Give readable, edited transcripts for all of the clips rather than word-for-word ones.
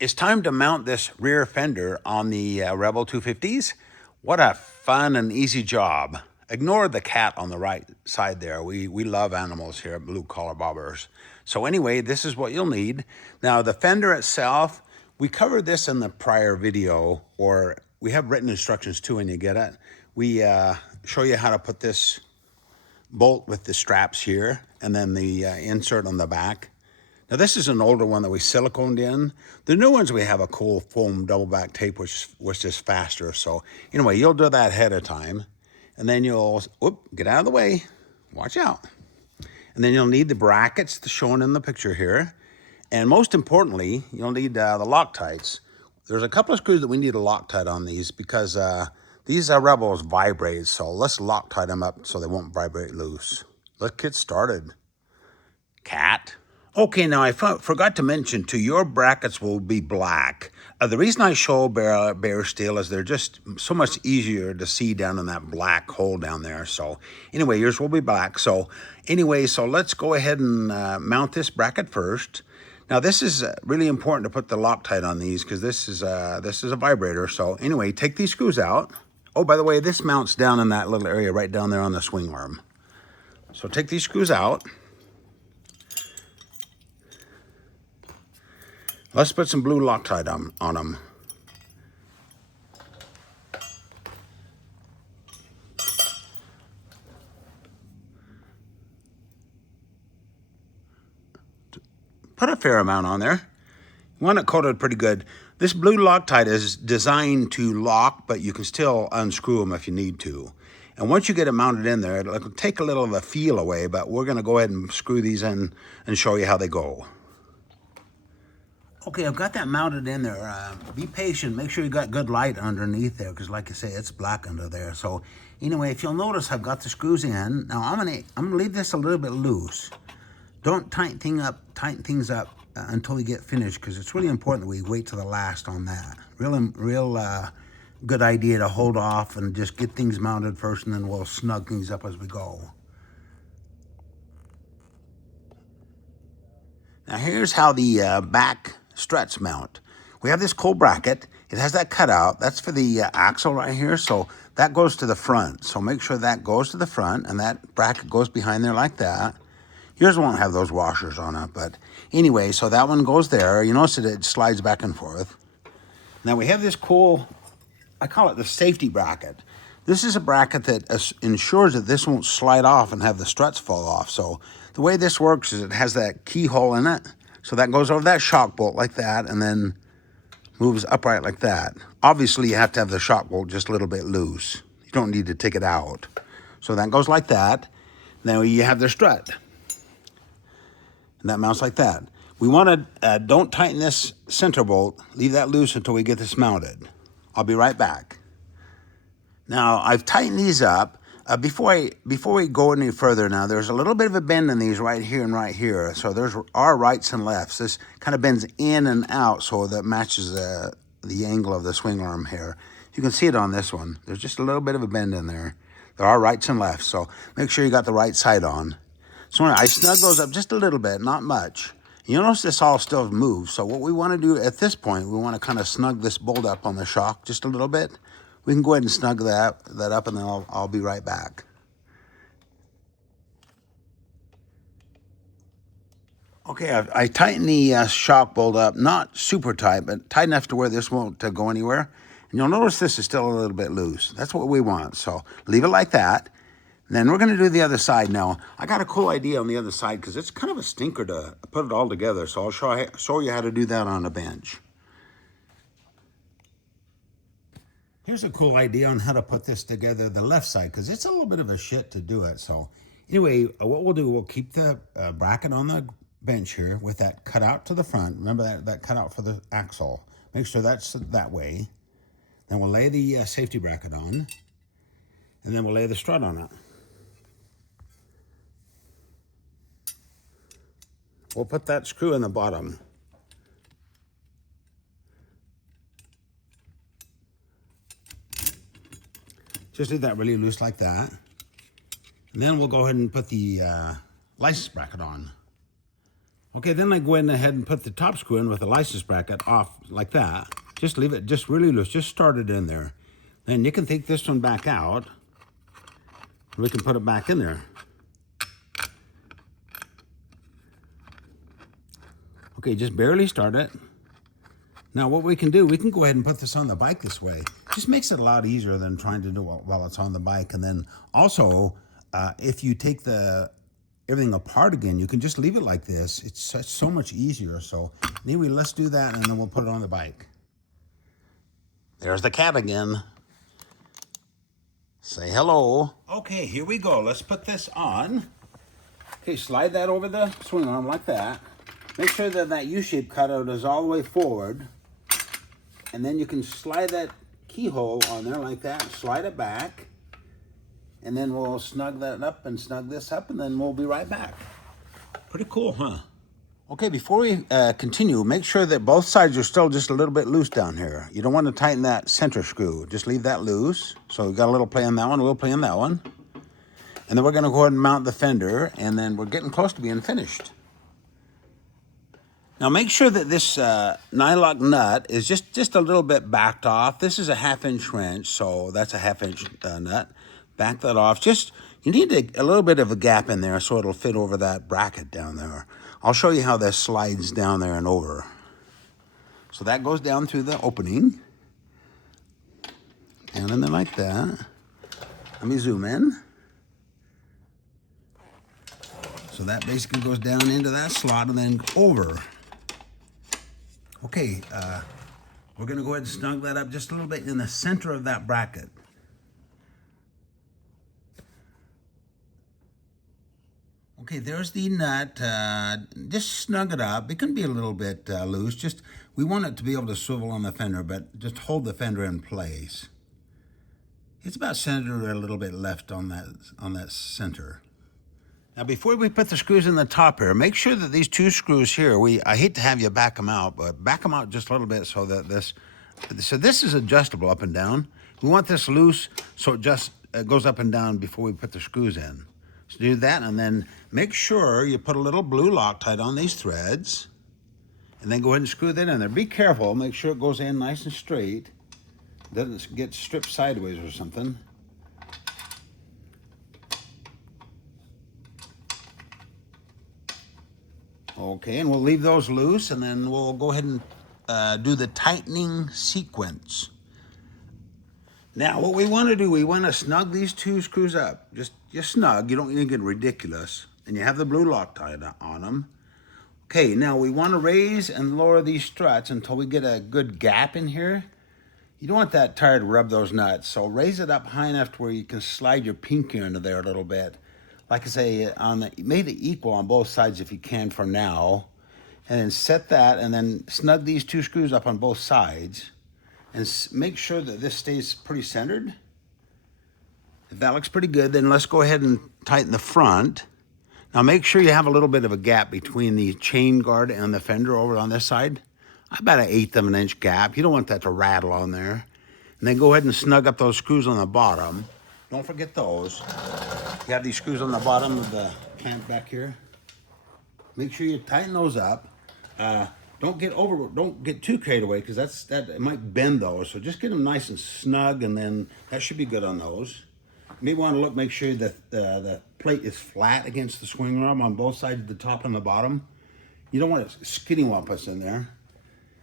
It's time to mount this rear fender on the Rebel 250s. What a fun and easy job. Ignore the cat on the right side there. We love animals here at Blue Collar Bobbers. So anyway, this is what you'll need. Now the fender itself, we covered this in the prior video, or we have written instructions too when you get it. We show you how to put this bolt with the straps here and then the insert on the back. Now this is an older one that we siliconed in. The new ones we have a cool foam double back tape which is faster. So anyway, you'll do that ahead of time. And then you'll, get out of the way, watch out. And then you'll need the brackets shown in the picture here. And most importantly, you'll need the Loctites. There's a couple of screws that we need a Loctite on these because these Rebels vibrate. So let's Loctite them up so they won't vibrate loose. Let's get started. Cat. Okay, now I forgot to mention too, your brackets will be black. The reason I show bare steel is they're just so much easier to see down in that black hole down there. So anyway, yours will be black. So anyway, so let's go ahead and mount this bracket first. Now this is really important to put the Loctite on these because this is a vibrator. So anyway, take these screws out. Oh, by the way, this mounts down in that little area right down there on the swing arm. So take these screws out. Let's put some blue Loctite on them. Put a fair amount on there. You want it coated pretty good. This blue Loctite is designed to lock, but you can still unscrew them if you need to. And once you get it mounted in there, it'll take a little of the feel away, but we're gonna go ahead and screw these in and show you how they go. Okay, I've got that mounted in there. Be patient. Make sure you got good light underneath there, because like I say, it's black under there. So anyway, if you'll notice, I've got the screws in. Now I'm gonna leave this a little bit loose. Don't tighten things up until we get finished, because it's really important that we wait till the last on that. Real good idea to hold off and just get things mounted first, and then we'll snug things up as we go. Now here's how the back struts mount. We have this cold bracket. It has that cutout. That's for the axle right here. So that goes to the front. So make sure that goes to the front and that bracket goes behind there like that. Yours won't have those washers on it, but anyway, so that one goes there. You notice that it slides back and forth. Now we have this cool, I call it the safety bracket. This is a bracket that ensures that this won't slide off and have the struts fall off. So the way this works is it has that keyhole in it. So that goes over that shock bolt like that and then moves upright like that. Obviously, you have to have the shock bolt just a little bit loose. You don't need to take it out. So that goes like that. Now you have the strut. And that mounts like that. We want to, don't tighten this center bolt. Leave that loose until we get this mounted. I'll be right back. Now, I've tightened these up. Before we go any further now, there's a little bit of a bend in these right here and right here. So there's our rights and lefts. This kind of bends in and out so that matches the angle of the swing arm here. You can see it on this one. There's just a little bit of a bend in there. There are rights and lefts, so make sure you got the right side on. So I snug those up just a little bit, not much. You notice this all still moves. So what we want to do at this point, we want to kind of snug this bolt up on the shock just a little bit. We can go ahead and snug that up, and then I'll be right back. Okay, I tightened the shock bolt up, not super tight, but tight enough to where this won't go anywhere. And you'll notice this is still a little bit loose. That's what we want, so leave it like that. And then we're gonna do the other side now. I got a cool idea on the other side because it's kind of a stinker to put it all together, so I'll show you how to do that on a bench. Here's a cool idea on how to put this together, the left side, because it's a little bit of a shit to do it. So anyway, what we'll do, we'll keep the bracket on the bench here with that cutout to the front. Remember that cutout for the axle. Make sure that's that way. Then we'll lay the safety bracket on, and then we'll lay the strut on it. We'll put that screw in the bottom. Just leave that really loose like that. And then we'll go ahead and put the license bracket on. Okay, then I go in ahead and put the top screw in with the license bracket off like that. Just leave it just really loose. Just start it in there. Then you can take this one back out. We can put it back in there. Okay, just barely start it. Now what we can do, we can go ahead and put this on the bike this way. Just makes it a lot easier than trying to do it while it's on the bike. And then also, if you take everything apart again, you can just leave it like this. It's so much easier. So anyway, let's do that and then we'll put it on the bike. There's the cat again. Say hello. Okay, here we go. Let's put this on. Okay, slide that over the swing arm like that. Make sure that that U-shape cutout is all the way forward. And then you can slide that keyhole on there like that. Slide it back. And then we'll snug that up and snug this up, and then we'll be right back. Pretty cool, huh? Okay, before we continue, make sure that both sides are still just a little bit loose down here. You don't want to tighten that center screw. Just leave that loose. So we've got a little play on that one, a little play on that one. And then we're going to go ahead and mount the fender, and then we're getting close to being finished. Now make sure that this nylock nut is just a little bit backed off. This is a 1/2 wrench, so that's a 1/2 nut. Back that off. You need a little bit of a gap in there so it'll fit over that bracket down there. I'll show you how this slides down there and over. So that goes down through the opening. Down in there like that. Let me zoom in. So that basically goes down into that slot and then over. Okay, we're going to go ahead and snug that up just a little bit in the center of that bracket. Okay, there's the nut. Just snug it up. It can be a little bit loose. We want it to be able to swivel on the fender, but just hold the fender in place. It's about centered a little bit left on that center. Now, before we put the screws in the top here, make sure that these 2 screws here, I hate to have you back them out, but back them out just a little bit so that this is adjustable up and down. We want this loose so it just goes up and down before we put the screws in. So do that, and then make sure you put a little blue Loctite on these threads, and then go ahead and screw that in there. Be careful, make sure it goes in nice and straight. Doesn't get stripped sideways or something. Okay, and we'll leave those loose, and then we'll go ahead and do the tightening sequence. Now, what we want to do, we want to snug these 2 screws up. Just snug. You don't need to get ridiculous. And you have the blue Loctite on them. Okay, now we want to raise and lower these struts until we get a good gap in here. You don't want that tire to rub those nuts. So raise it up high enough to where you can slide your pinky into there a little bit. Like I say, make it equal on both sides if you can for now. And then set that, and then snug these 2 screws up on both sides. And make sure that this stays pretty centered. If that looks pretty good, then let's go ahead and tighten the front. Now make sure you have a little bit of a gap between the chain guard and the fender over on this side. About 1/8 of an inch gap. You don't want that to rattle on there. And then go ahead and snug up those screws on the bottom. Don't forget those. You have these screws on the bottom of the clamp back here. Make sure you tighten those up. Don't get too carried away, because it might bend those. So just get them nice and snug, and then that should be good on those. You may want to make sure that the plate is flat against the swing arm on both sides, the top and the bottom. You don't want to skinny wampus in there. And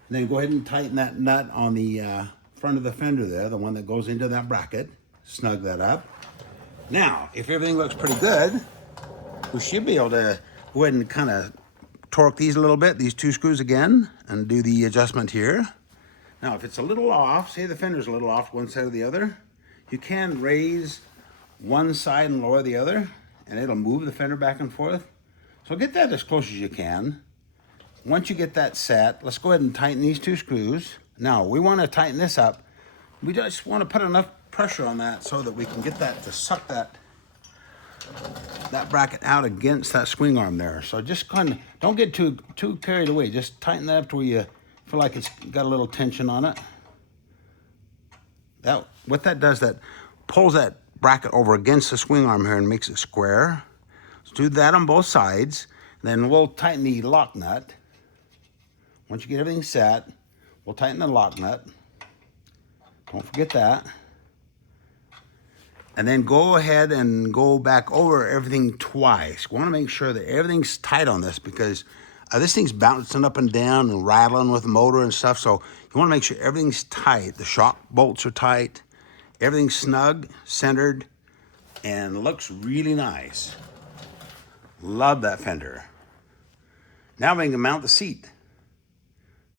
then go ahead and tighten that nut on the front of the fender there, the one that goes into that bracket. Snug that up. Now, if everything looks pretty good, we should be able to go ahead and kind of torque these a little bit, these 2 screws again, and do the adjustment here. Now, if it's a little off, say the fender's a little off one side or the other, you can raise one side and lower the other, and it'll move the fender back and forth. So get that as close as you can. Once you get that set, let's go ahead and tighten these 2 screws. Now, we want to tighten this up. We just want to put enough pressure on that so that we can get that to suck that bracket out against that swing arm there. So just kind of, don't get too carried away. Just tighten that up to where you feel like it's got a little tension on it. What that does, that pulls that bracket over against the swing arm here and makes it square. So do that on both sides. Then we'll tighten the lock nut. Once you get everything set, we'll tighten the lock nut. Don't forget that. And then go ahead and go back over everything twice. We want to make sure that everything's tight on this because this thing's bouncing up and down and rattling with the motor and stuff. So you want to make sure everything's tight. The shock bolts are tight. Everything's snug, centered, and looks really nice. Love that Fender. Now we can mount the seat.